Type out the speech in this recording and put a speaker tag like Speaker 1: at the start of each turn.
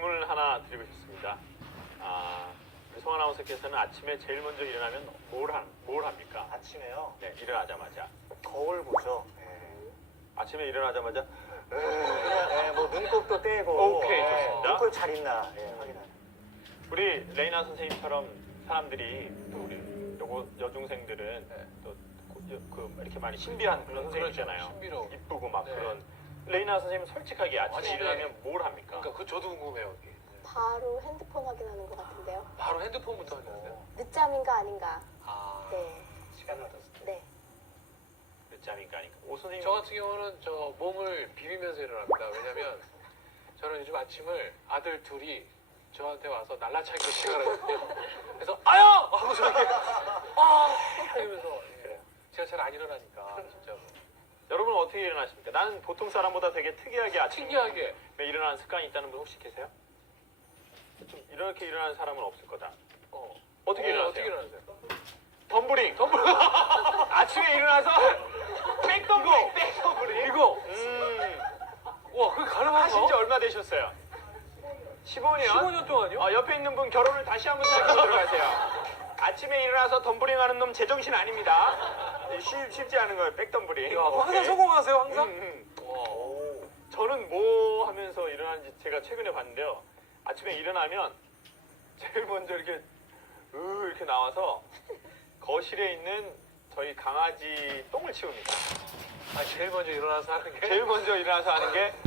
Speaker 1: 질문을 하나 드리고 싶습니다. 우리 송 아나운서께서는 아침에 제일 먼저 일어나면 뭘 합니까?
Speaker 2: 아침에요.
Speaker 1: 네, 일어나자마자.
Speaker 2: 거울 보죠.
Speaker 1: 아침에 일어나자마자
Speaker 2: 그냥 뭐 눈곱도 떼고.
Speaker 1: 오케이, 좋습니다.
Speaker 2: 눈곱 잘 있나 확인하는.
Speaker 1: 우리 레이나 선생님처럼 사람들이 또 우리 여중생들은 또 이렇게 많이 신비한 그런 선생님이잖아요.
Speaker 3: 신비로워.
Speaker 1: 이쁘고 막
Speaker 3: 네.
Speaker 1: 그런. 레이나 선생님 솔직하게 아침에
Speaker 3: 아침에
Speaker 1: 일어나면 뭘 합니까?
Speaker 3: 그러니까 저도 궁금해요. 이게.
Speaker 4: 바로 핸드폰 확인하는 것 같은데요.
Speaker 3: 바로 핸드폰부터 하는데요.
Speaker 4: 늦잠인가 아닌가.
Speaker 3: 아.
Speaker 4: 네.
Speaker 2: 시간 얻었을 때.
Speaker 4: 네.
Speaker 1: 늦잠인가 아닌가. 오 선생님.
Speaker 3: 저 같은 경우는 저 몸을 비비면서 일어납니다. 왜냐면 저는 요즘 아침을 아들 둘이 저한테 와서 날라차기를 시작하거든요. 그래서 아야! 하고 저렇게 이러면서 제가 잘 안 일어나니까 진짜로.
Speaker 1: 여러분은 어떻게 일어나십니까? 나는 보통 사람보다 되게 특이하게 아침에
Speaker 3: 특이하게
Speaker 1: 일어나는 습관이 있다는 분 혹시 계세요? 좀 이렇게 일어나는 사람은 없을 거다. 어떻게 일어나세요?
Speaker 3: 어떻게 일어나세요?
Speaker 1: 덤블링. 아침에 일어나서 백덤블링. 백덤블링.
Speaker 3: 이거 와 그게 가능한가?
Speaker 1: 하신 지 얼마 되셨어요? 15년?
Speaker 3: 15년 동안요?
Speaker 1: 옆에 있는 분 결혼을 다시 한번 생각해 들어가세요. 아침에 일어나서 덤블링 하는 놈 제정신 아닙니다. 쉽지 않은 거예요. 백덤블링.
Speaker 3: 야, 항상 성공하세요 항상? 와.
Speaker 1: 저는 뭐 하면서 일어나는지 제가 최근에 봤는데요. 아침에 일어나면 제일 먼저 이렇게 나와서 거실에 있는 저희 강아지 똥을 치웁니다.
Speaker 3: 아 제일 먼저 일어나서 하는 게
Speaker 1: 제일 먼저 일어나서 하는 게